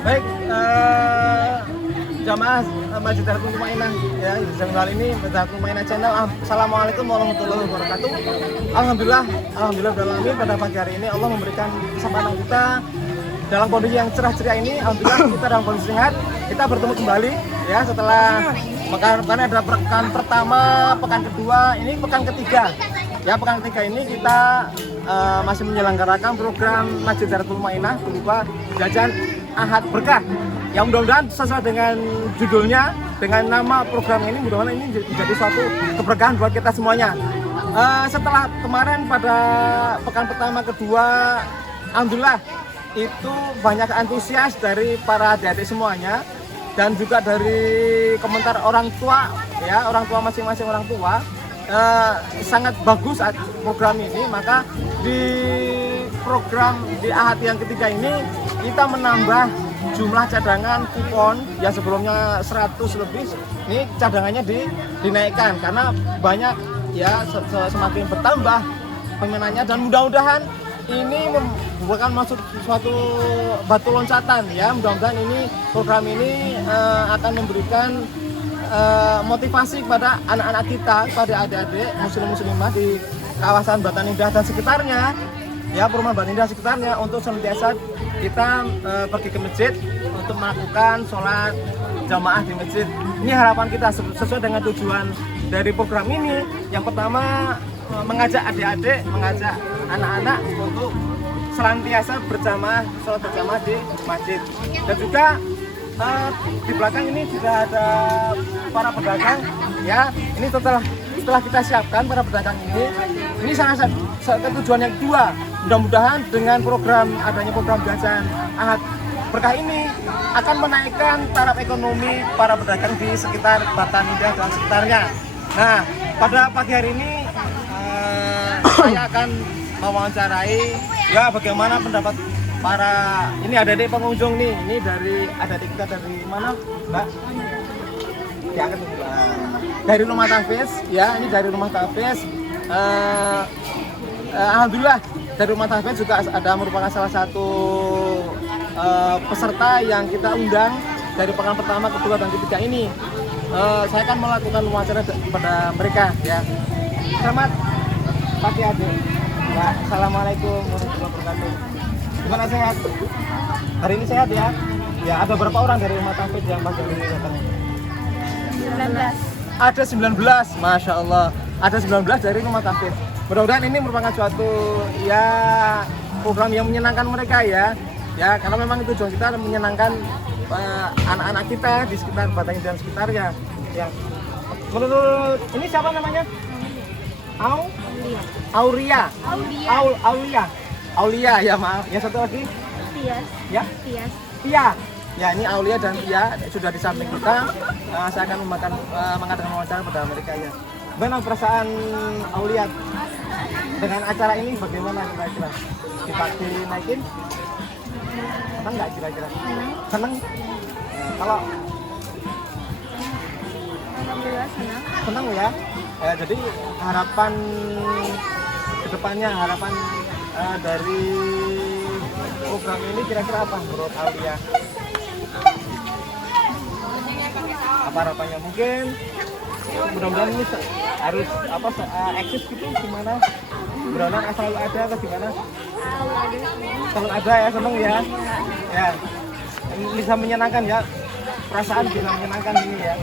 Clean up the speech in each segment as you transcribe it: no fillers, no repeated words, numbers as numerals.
Baik, jamaah Masjid Darul Mumainah ya, dalam hal ini Darul Mumainah Channel. Assalamualaikum warahmatullahi wabarakatuh. Alhamdulillah dalam pada pagi hari ini Allah memberikan kesempatan kita dalam kondisi yang cerah ceria ini. Alhamdulillah kita dalam kondisi sehat. Kita bertemu kembali ya setelah karena ada pekan pertama, pekan kedua, ini pekan ketiga. Ya, pekan ketiga ini kita masih menyelenggarakan program Masjid Darul Mumainah berupa jajan Ahad Berkah. Yang mudah-mudahan sesuai dengan judulnya, dengan nama program ini, mudah-mudahan ini menjadi suatu keberkahan buat kita semuanya. Setelah kemarin pada pekan pertama kedua, alhamdulillah itu banyak antusias dari para adik-adik semuanya dan juga dari komentar orang tua ya, orang tua masing-masing orang tua sangat bagus program ini. Maka di program di Ahad yang ketiga ini kita menambah jumlah cadangan kupon yang sebelumnya 100 lebih, ini cadangannya dinaikkan karena banyak ya, semakin bertambah peminatnya dan mudah-mudahan ini bukan masuk suatu batu loncatan ya. Mudah-mudahan ini program ini akan memberikan motivasi kepada anak-anak kita, pada adik-adik muslim-muslimah di kawasan Batan Indah dan sekitarnya ya, perumahan Batan Indah sekitarnya, untuk senantiasa kita pergi ke masjid untuk melakukan sholat jamaah di masjid. Ini harapan kita sesuai dengan tujuan dari program ini. Yang pertama, mengajak adik-adik, mengajak anak-anak untuk senantiasa berjamaah, sholat berjamaah di masjid. Dan juga di belakang ini sudah ada para pedagang ya. Ini setelah kita siapkan para pedagang ini sangat tujuan yang kedua. Mudah-mudahan dengan adanya program jajan Ahad Berkah ini akan menaikkan taraf ekonomi para pedagang di sekitar Batan Indah dan sekitarnya. Nah, pada pagi hari ini saya akan mewawancarai ya bagaimana pendapat para ini adik-adik pengunjung nih. Ini dari adik-adik kita dari mana, Mbak? Ya, dari Rumah Tahfiz ya, ini dari Rumah Tahfiz. Alhamdulillah dari Rumah Tahfiz juga ada merupakan salah satu peserta yang kita undang dari pekan pertama, kedua, dan ketiga ini. Saya akan melakukan wawancara kepada mereka ya. Selamat pagi adik. Ya, assalamualaikum warahmatullahi wabarakatuh. Gimana, sehat? Hari ini sehat ya? Ya, ada berapa orang dari Rumah Tahfiz yang pagi ini datang? 19. Ada 19, Masya Allah. Ada 19 dari Rumah Tahfiz. Mudah-mudahan ini merupakan suatu ya program yang menyenangkan mereka ya. Ya, karena memang itu tujuan kita menyenangkan anak-anak kita di sekitar Batan Indah dan sekitarnya. Ya. Menurut ini siapa namanya? Aulia ya, maaf. Yang satu lagi? Tias. Ya? Tias. Tia. Ya, ini Aulia dan Tia sudah di samping kita. Saya akan mengadakan wawancara pada mereka ya. Bagaimana perasaan Aulia dengan acara ini? Bagaimana kira-kira? Dinaikin? Senang nggak kira-kira? Senang? Kalau Alhamdulillah senang. senang ya. Jadi harapan kedepannya, harapan dari program ini kira-kira apa menurut Aulia? Apa harapannya? Mungkin mudah-mudahan ini harus eksis gitu, gimana? Mudah-mudahan selalu ada atau gimana? Selalu ada ya, seneng ya. Ya, bisa menyenangkan ya, perasaan bisa menyenangkan ini ya.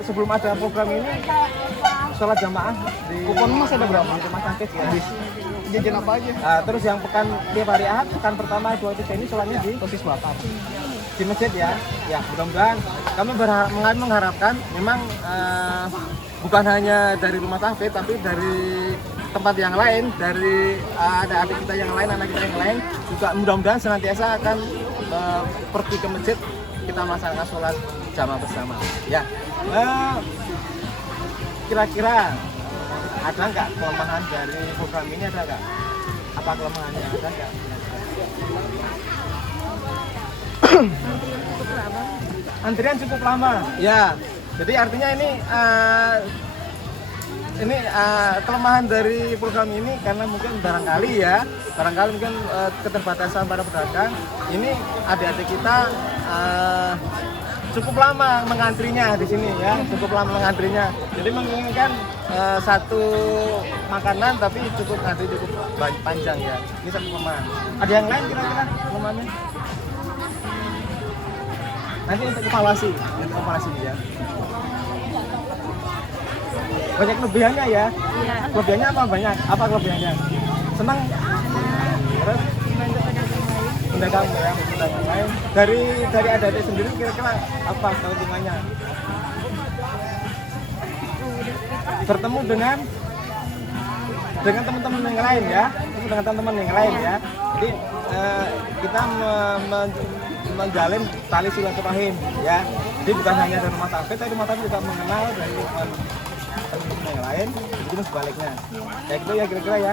Sebelum ada program ini sholat jamaah di kupon mas ada berapa di Rumah Tahfiz ya? Jajan apa aja? Terus yang pekan tiap hari Ahad, pekan pertama 2 3 ini sholatnya di Persis Bakar di masjid ya. Ya, mudah-mudahan kami mengharapkan memang bukan hanya dari Rumah Tahfiz tapi dari tempat yang lain, dari ada adik kita yang lain, anak kita yang lain juga mudah-mudahan senantiasa akan pergi ke masjid, kita melaksanakan sholat jamaah bersama ya. Kira-kira ada nggak kelemahan dari program ini, ada nggak? Apa kelemahannya, ada nggak? Antrian cukup lama ya, jadi artinya ini ini kelemahan dari program ini karena mungkin barangkali mungkin keterbatasan para pedagang. Ini adik-adik kita cukup lama mengantrinya di sini ya, cukup lama mengantrinya. Jadi menginginkan satu makanan tapi cukup panjang ya. Ini satu kelemahan. Ada yang lain kira-kira kelemahannya? Nanti untuk evaluasi ya. Banyak kelebihannya ya. Iya. Kelebihannya apa banyak? Apa kelebihannya? Senang? Terus Bantu pedagang lain. pedagang lain. Dari adik-adik sendiri kira-kira apa keuntungannya? Bertemu dengan teman-teman yang lain ya, dengan teman-teman yang lain ya. Jadi kita menjalin tali silaturahim ya. Jadi bukan hanya dari rumah tangga, tapi rumah tangga juga mengenal dari teman-teman yang lain, begitu sebaliknya. Ya gitu ya kira-kira ya.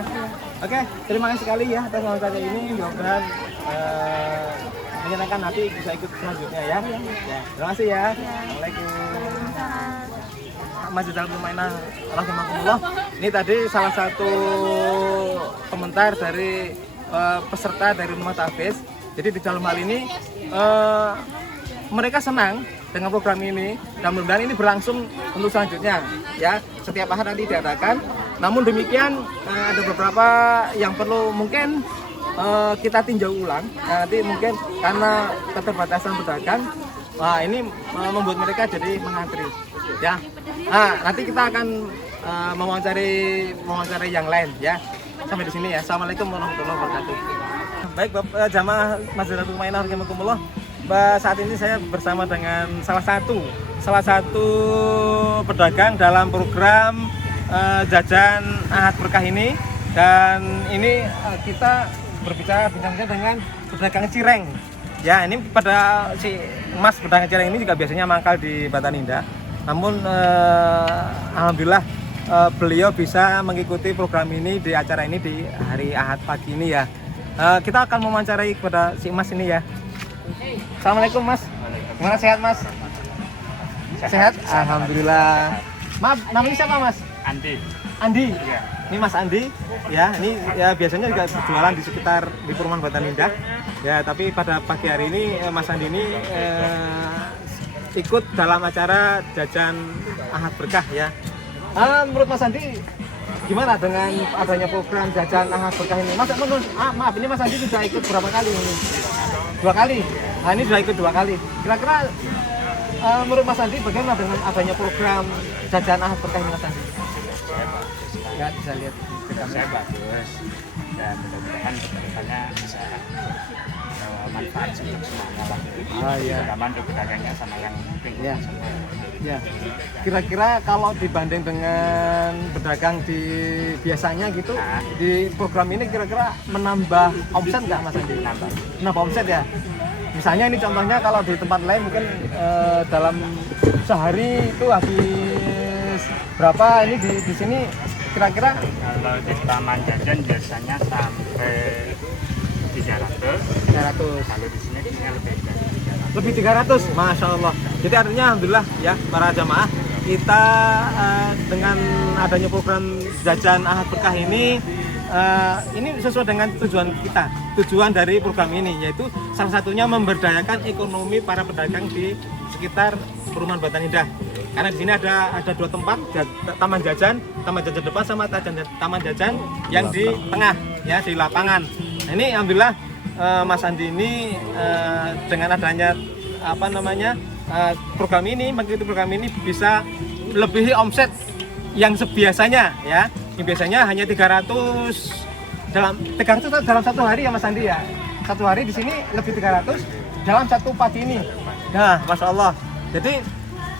Oke, terima kasih sekali ya atas wawancara ini. Mudah-mudahan menyenangkan nanti bisa ikut selanjutnya ya. Ya, terima kasih ya. Assalamualaikum. Masjid Al-Mumainah rahimakumullah. Ini tadi salah satu komentar dari peserta dari rumah Tafiz. Jadi di dalam hal ini mereka senang dengan program ini dan mudah-mudahan ini berlangsung untuk selanjutnya ya. Setiap ahad nanti diadakan. Namun demikian ada beberapa yang perlu mungkin kita tinjau ulang. Nanti mungkin karena keterbatasan pedagang, ini membuat mereka jadi mengantri ya. Nanti kita akan mewawancari yang lain ya. Sampai di sini ya. Assalamualaikum warahmatullahi wabarakatuh. Baik, Bapak jamaah Masjid Al-Mumainah rahimakumullah. Saat ini saya bersama dengan salah satu pedagang dalam program jajan Ahad Berkah ini, dan ini kita bincang-bincang dengan pedagang cireng. Ya, ini pada si Mas pedagang cireng ini juga biasanya mangkal di Batan Indah. Namun alhamdulillah beliau bisa mengikuti program ini di acara ini di hari Ahad pagi ini ya. Kita akan mewawancarai kepada si Mas ini ya. Assalamualaikum Mas. Gimana, sehat Mas? Sehat? Alhamdulillah. Maaf, namanya siapa Mas? Andi. Iya. Ini Mas Andi. Ya, ini ya biasanya juga berjualan di sekitar di Perumahan Batan Indah. Ya, tapi pada pagi hari ini Mas Andi ini ikut dalam acara jajan Ahad Berkah ya. Menurut Mas Andi gimana dengan adanya program jajan Ahad Berkah ini? Maaf, ini Mas Andi sudah ikut berapa kali ini? 2 kali. Ini sudah ikut 2 kali. Kira-kira menurut Mas Andi bagaimana dengan adanya program jajan Ahad Berkah ini Mas Andi? Ya, bisa lihat di kamera. Saya bagus dan mudah-mudahan kedepannya bisa manfaat untuk semuanya lah. Iya. Terutama untuk pedagangnya sama yang Iya. semua. Ya, kira-kira kalau dibanding dengan pedagang di biasanya gitu, di program ini kira-kira menambah omset nggak Mas Andi? Menambah omset ya. Misalnya ini contohnya kalau di tempat lain mungkin dalam sehari itu habis berapa, ini di sini kira-kira? Kalau di taman jajan biasanya sampai 300. Kalau di sini kayaknya Lebih 300, Masya Allah. Jadi artinya alhamdulillah ya para jamaah, kita dengan adanya program jajan Ahad Berkah ini sesuai dengan tujuan kita, tujuan dari program ini, yaitu salah satunya memberdayakan ekonomi para pedagang di sekitar Perumahan Batan Indah. Karena di sini ada 2 tempat, taman jajan depan sama taman jajan yang di tengah ya, di lapangan. Nah, ini alhamdulillah Mas Andi ini dengan adanya program ini, mengikuti program ini bisa melebihi omset yang sebiasanya ya. Yang biasanya hanya 300 dalam satu hari ya Mas Andi ya. Satu hari di sini lebih 300 dalam satu pagi ini. Nah, Masya Allah. Jadi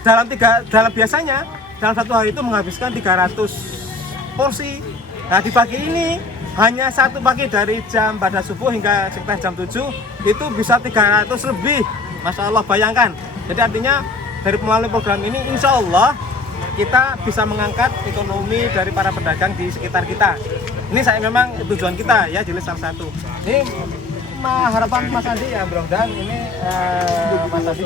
dalam biasanya dalam satu hari itu menghabiskan 300 porsi. Nah, di pagi ini hanya satu pagi dari jam pada subuh hingga sekitar jam 7 itu bisa 300 lebih. Masya Allah, bayangkan. Jadi artinya dari melalui program ini insya Allah kita bisa mengangkat ekonomi dari para pedagang di sekitar kita. Ini memang tujuan kita ya, jelas salah satu. Ini harapan Mas Andi ya, mudah-mudahan ini Mas Andi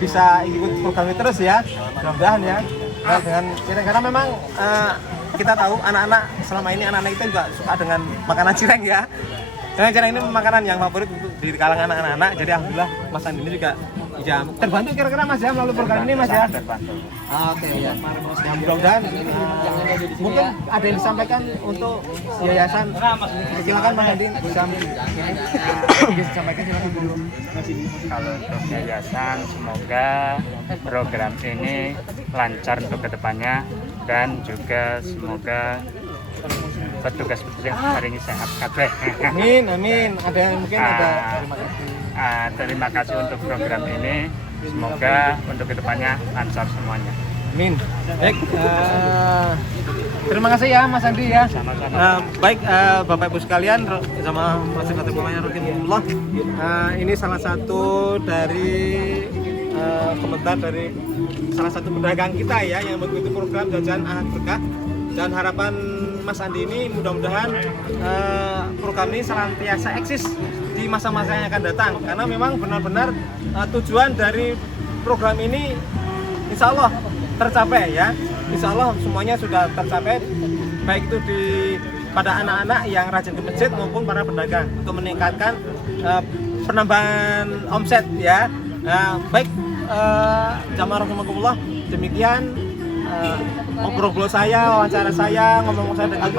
bisa ikut program ini terus ya, mudah-mudahan ya. karena memang kita tahu anak-anak selama ini anak-anak itu juga suka dengan makanan cireng ya. Dengan cireng ini makanan yang favorit di kalangan anak-anak. Jadi alhamdulillah Mas Andi ini juga ya terbantu kira-kira Mas ya melalui program ini Mas ya. Terbantu. Oke ya. Ya mudah-mudahan mungkin ada yang disampaikan untuk yayasan. Silakan Mas Andi bisa disampaikan silakan dulu. Kalau untuk yayasan, semoga program ini lancar untuk kedepannya dan juga semoga petugas-petugas hari ini sehat kabeh. Amin, amin. Ada yang mungkin ada Terima kasih untuk program ini. Semoga untuk kedepannya lancar semuanya. amin. Baik, terima kasih ya Mas Andi ya. Sama-sama. Baik Bapak Ibu sekalian sama Mas Sekretari Pembangunan Rahimahullah. Ini salah satu dari komentar dari salah satu pedagang kita ya yang mengikuti program jajan Ahad Berkah, dan harapan Mas Andi ini mudah-mudahan program ini senantiasa eksis di masa-masa yang akan datang, karena memang benar-benar tujuan dari program ini insya Allah tercapai ya. Insya Allah semuanya sudah tercapai, baik itu pada anak-anak yang rajin ke masjid maupun para pedagang untuk meningkatkan penambahan omset ya. Baik jamaah rahimakumullah, demikian ngobrol saya, wawancara saya, ngomong saya dengan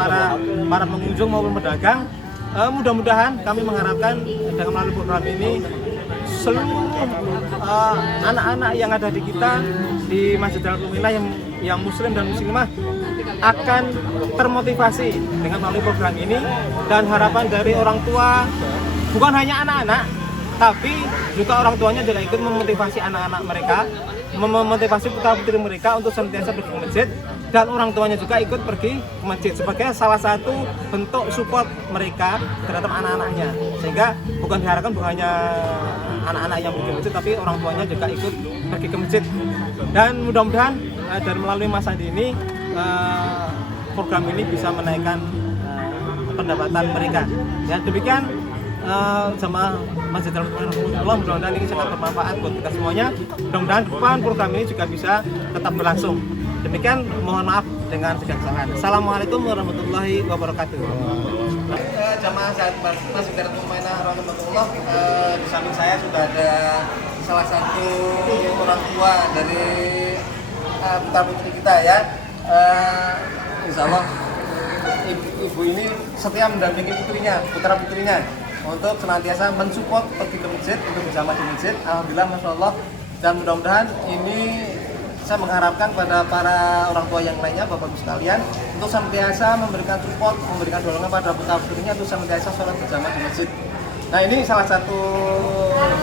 para pengunjung maupun pedagang. Mudah-mudahan kami mengharapkan dengan melalui program ini seluruh anak-anak yang ada di kita di Masjid Al-Muminah yang muslim dan muslimah akan termotivasi dengan melalui program ini, dan harapan dari orang tua bukan hanya anak-anak tapi juga orang tuanya juga ikut memotivasi anak-anak mereka, memotivasi putra-putri mereka untuk senantiasa pergi ke masjid, dan orang tuanya juga ikut pergi ke masjid sebagai salah satu bentuk support mereka terhadap anak-anaknya, sehingga bukan diharapkan bukan hanya anak-anak yang pergi ke masjid tapi orang tuanya juga ikut pergi ke masjid. Dan mudah-mudahan dari melalui Mas Andi ini program ini bisa menaikkan pendapatan mereka ya. Demikian sama Masjid Al-Muminah, mudah-mudahan ini sangat bermanfaat buat kita semuanya. Mudah-mudahan depan program ini juga bisa tetap berlangsung. Demikian, mohon maaf dengan segala kesalahan. Assalamualaikum warahmatullahi wabarakatuh. Jamaah Masjid Al-Muminah rahimahullah, di samping saya sudah ada salah satu orang tua dari putra-putri kita ya. Insya Allah ibu ini setia mendampingi putra-putrinya untuk senantiasa mensupport pergi ke masjid untuk berjamaah di masjid. Alhamdulillah, masya Allah. Dan mudah-mudahan ini saya mengharapkan pada para orang tua yang lainnya, bapak ibu sekalian, untuk senantiasa memberikan support, memberikan dorongan pada putra-putrinya untuk senantiasa sholat berjamaah di masjid. Nah, ini salah satu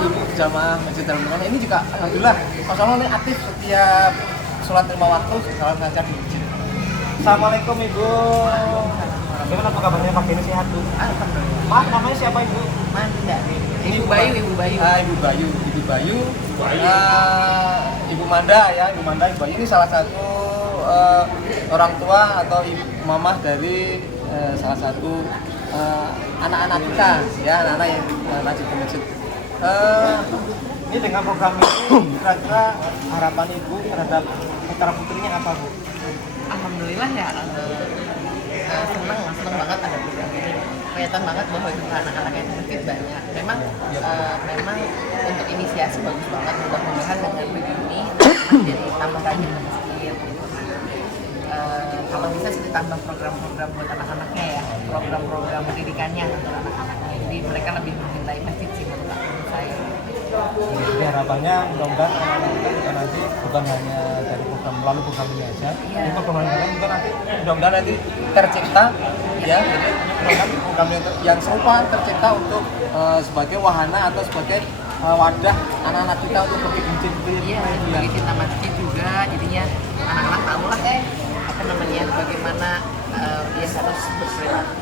ibu jamaah Masjid Al-Muminah ini juga alhamdulillah, masya Allah, ini aktif setiap sholat 5 waktu, sholat ngajar di masjid. Assalamualaikum Ibu. Gimana apa kabarnya pagi ini, sehat Bu? Alhamdulillah. Maaf, namanya siapa Ibu? Manda. Ibu Bayu. Ibu Bayu. Ibu Manda ya, Ibu Bayu ini salah satu orang tua atau ibu mamah dari salah satu anak-anak kita ya, anak-anak yang rajin ke masjid. Ini dengan program ini kira-kira harapan Ibu terhadap putra-putrinya apa Bu? Alhamdulillah ya, seneng banget ada program ini. Kelihatan banget bahwa itu anak-anak yang sedikit banyak. Memang untuk inisiasi bagus banget. Mudah-mudahan dengan begini jadi tambah rajin ke masjid. Kalau bisa sih ditambah program-program buat anak-anaknya ya, program-program pendidikannya untuk anak-anaknya. Jadi mereka lebih mencintai masjid sih menurut saya. Jadi harapannya mudah-mudahan anak-anak kita juga nanti bukan hanya dari program melalui program ini aja, ini program lain juga nanti mudah-mudahan nanti tercipta ya, jadi program yang serupa tercipta untuk sebagai wahana atau sebagai wadah anak-anak kita untuk pergi ke masjid. Iya, sebagai cinta masjid juga, jadinya anak-anak tahu lah bagaimana dia harus berperilaku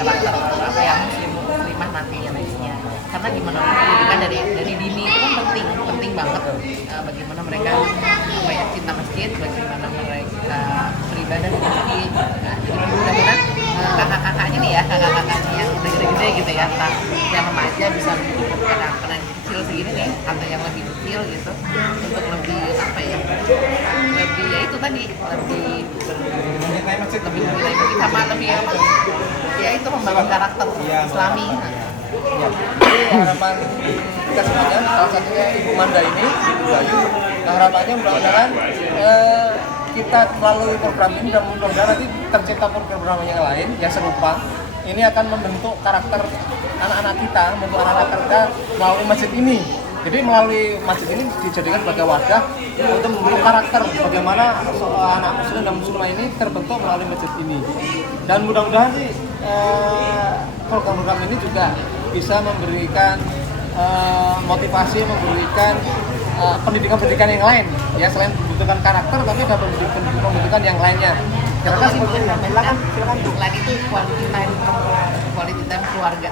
karakter apa yang muslimah nantinya nextnya. Karena gimana pun pendidikan dari dini itu kan penting banget. Bagaimana mereka cinta masjid, bagaimana mereka beribadah di masjid. Nah, jadi mudah-mudahan kakak-kakaknya nih ya, kakak-kakaknya yang udah gede-gede gitu ya, entah yang remaja bisa menghibur anak-anak kecil segini nih, atau yang lebih kecil gitu, untuk lebih apa ya, lebih ya itu tadi, lebih mencintai masjid sama lebih apa, ya itu membangun karakter Islami. Ya. Jadi harapan kita semuanya, salah satunya Ibu Manda ini, Ibu Bayu, nah, harapannya mudah-mudahan kita melalui program ini dan mudah-mudahan nanti tercipta program yang lain yang serupa. Ini akan membentuk karakter anak-anak kita, membentuk anak-anak kita melalui masjid ini. Jadi melalui masjid ini dijadikan sebagai wadah untuk membentuk karakter bagaimana anak muslim dan muslimah ini terbentuk melalui masjid ini. Dan mudah-mudahan sih program-program ini juga bisa memberikan motivasi, memberikan pendidikan-pendidikan yang lain ya, selain membutuhkan karakter tapi ada pendidikan yang lainnya. Terima kasih Bu. Silakan. Selain itu quality time keluarga.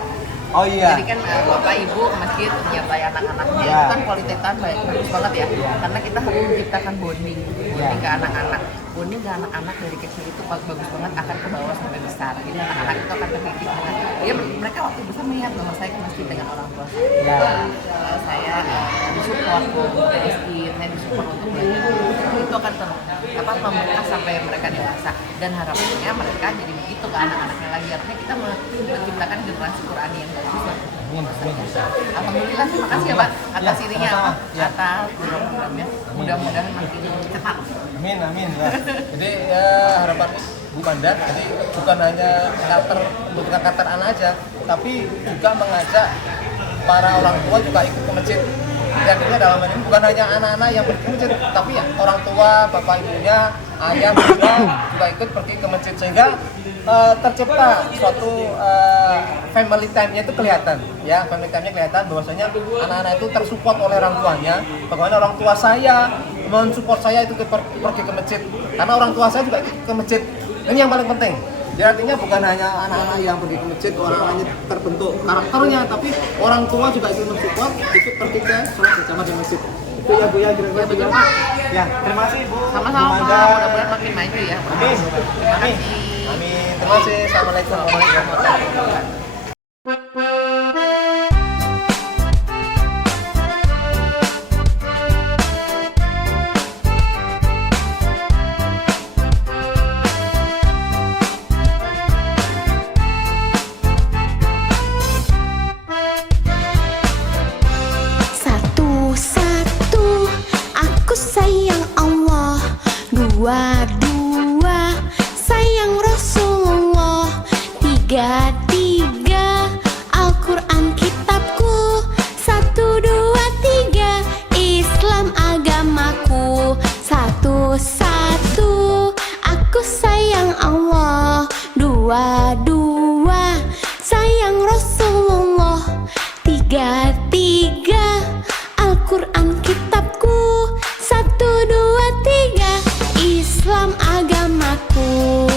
Oh iya. Jadi kan bapak ibu ke masjid menyertai anak-anaknya, Ya. itu kan quality time bagus banget ya. Karena kita harus menciptakan bonding ke anak-anak. Bonding ke anak-anak dari kecil itu bagus banget, akan ke bawah sampai besar. Jadi anak-anak itu akan terdidik dengan ya, mereka waktu besar melihat bahwa saya ke masjid dengan orang tua saya disupport untuk miskin, saya disupport untuk belajar. Itu akan membekas sampai mereka dewasa, dan harapannya mereka jadi begitu ke anak-anaknya lagi. Artinya kita menciptakan generasi Qurani yang bagus. Alhamdulillah, terima kasih ya Pak atas ininya, atas program-programnya. Mudah-mudahan makin cepat. Amin, amin. Ya. Jadi ya, harapan Bu Manda, jadi bukan hanya membutuhkan karakter anak aja, tapi juga mengajak para orang tua juga ikut ke masjid. Artinya dalam hal ini bukan hanya anak-anak yang pergi ke masjid, tapi ya, orang tua, bapak ibunya, ayah, bunda juga ikut pergi ke masjid, sehingga tercipta suatu family time-nya itu kelihatan ya, family time-nya kelihatan bahwasanya anak-anak itu tersupport oleh orang tuanya. Bagaimana orang tua saya mensupport saya itu pergi ke masjid, karena orang tua saya juga ikut ke masjid. Ini yang paling penting. Jadi artinya bukan hanya anak-anak yang pergi ke masjid, orang-orangnya terbentuk karakternya, tapi orang tua juga ikut mensupport, ikut pergi ke sholat berjamaah di masjid. Itu ya Bu ya, kira-kira betul Pak. Ya, terima kasih Bu. Sama-sama Bu Pak, Manda. mudah-mudahan makin maju ya. Amin. Terima Amin. kasih. Amin. Terima kasih. Assalamualaikum warahmatullahi wabarakatuh. Satu-satu, aku sayang Allah. Dua-dua, sayang Rasulullah. Tiga-tiga, Al-Quran kitabku. Satu, dua, tiga, Islam agamaku. Satu-satu, aku sayang Allah. Dua-dua, sayang Rasulullah. Tiga-tiga, Al-Quran kitabku. Satu, dua, tiga, Islam agamaku.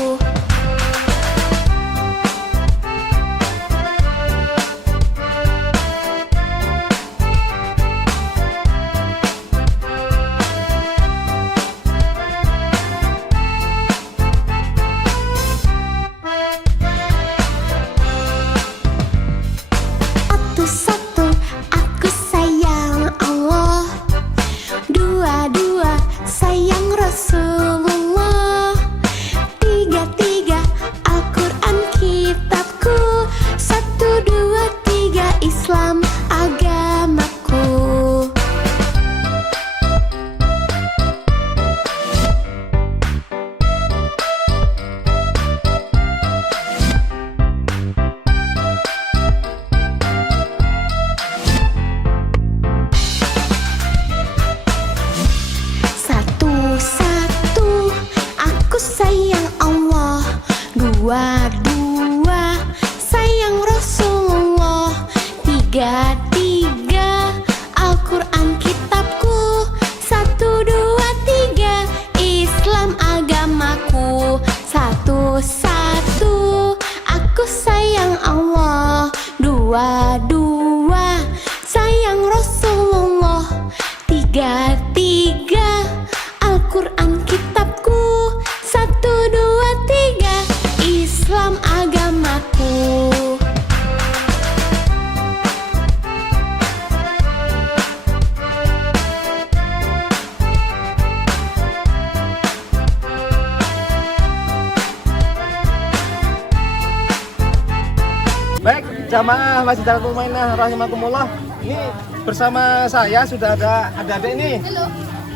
jamaah Masjid Darul Mumainah rahimakumullah. Ini bersama saya sudah ada adik ini.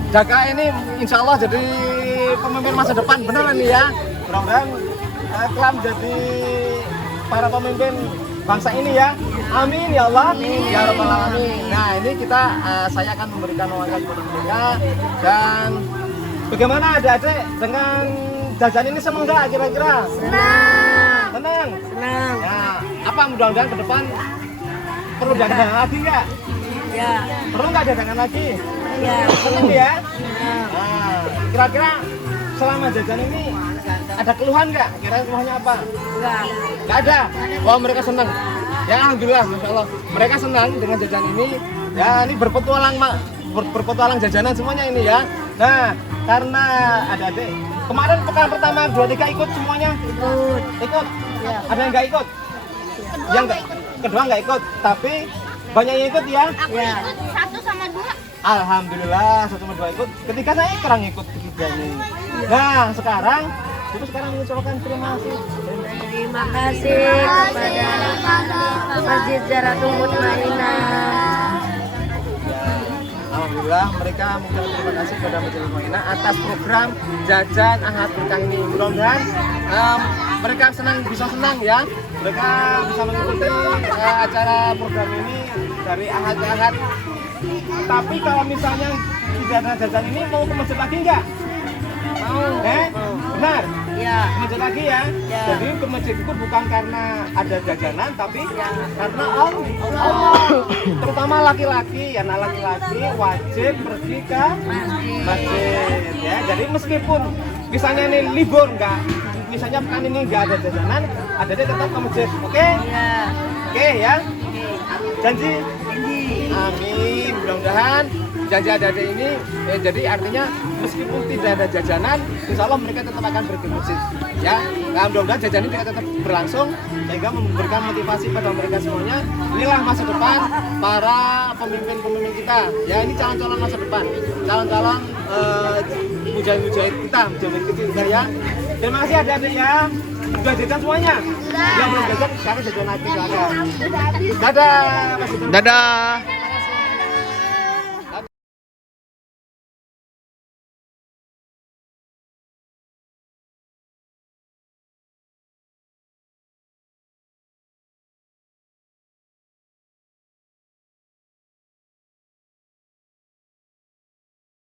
Jaka ini insya Allah jadi pemimpin masa depan beneran nih ya. Mudah-mudahan kelak menjadi para pemimpin bangsa ini ya. Amin ya Allah. Ya Rabbal Alamin. Nah ini kita saya akan memberikan wawancara kepada mereka. Dan bagaimana adik-adik dengan jajan ini senang nggak kira-kira? Senang. Senang. Senang. Nah, apa mudah-mudahan ke depan perlu dagangan lagi nggak? Ya. Perlu nggak dagangan lagi? Ya. Senang ya? Nah, kira-kira selama jajan ini ada keluhan nggak? Kira-kira keluhannya apa? Enggak. Nggak ada. Wah mereka senang. Ya alhamdulillah, masya Allah. Mereka senang dengan jajan ini. Ya ini berpetualang berpetualang jajanan semuanya ini ya. Nah karena adik-adik kemarin pekan pertama 2-3 ikut semuanya. Ikut. Ya. Ada yang nggak ikut? Yang kedua nggak ikut. Tapi banyak yang ikut ya. Ya. 1 sama 2. Alhamdulillah 1 sama 2 ikut. Ketika saya kurang ikut ketiganya. Nah sekarang mengucapkan terima kasih. Terima kasih kepada Masjid Darul Mumainah. Alhamdulillah mereka mengucapkan terima kasih kepada Masjid Darul Mumainah atas program jajan Ahad Berkah ini. Mudah-mudahan mereka bisa senang ya. Mereka bisa mengikuti acara program ini dari Ahad ke Ahad. Tapi kalau misalnya tidak ada jajan ini mau ke masjid lagi nggak? Mau. Benar? Ya. Ke masjid lagi ya? Ya. Jadi ke masjid itu bukan karena ada jajanan, tapi karena Allah. Terutama laki-laki, anak laki-laki wajib pergi ke masjid. Ya. Jadi meskipun misalnya ini libur nggak, misalnya pekan ini nggak ada jajanan, ada deh tetap ke masjid. Oke? Ya. Oke ya? Janji? Amin. Mudah-mudahan janji adik-adik ini jadi artinya meskipun tidak ada jajanan, insya Allah mereka tetap akan pergi ke masjid. Ya, nah, mudah-mudahan jajan ini tetap berlangsung sehingga memberikan motivasi pada mereka semuanya. Inilah masa depan para pemimpin-pemimpin kita. Ya, ini calon-calon masa depan, calon-calon mujahid-mujahid kita, mujahid kita ya. Terima kasih adik-adik ya. Sudah jajan semuanya? Yang belum jajan sekarang jajan lagi. Dadah. Dadah.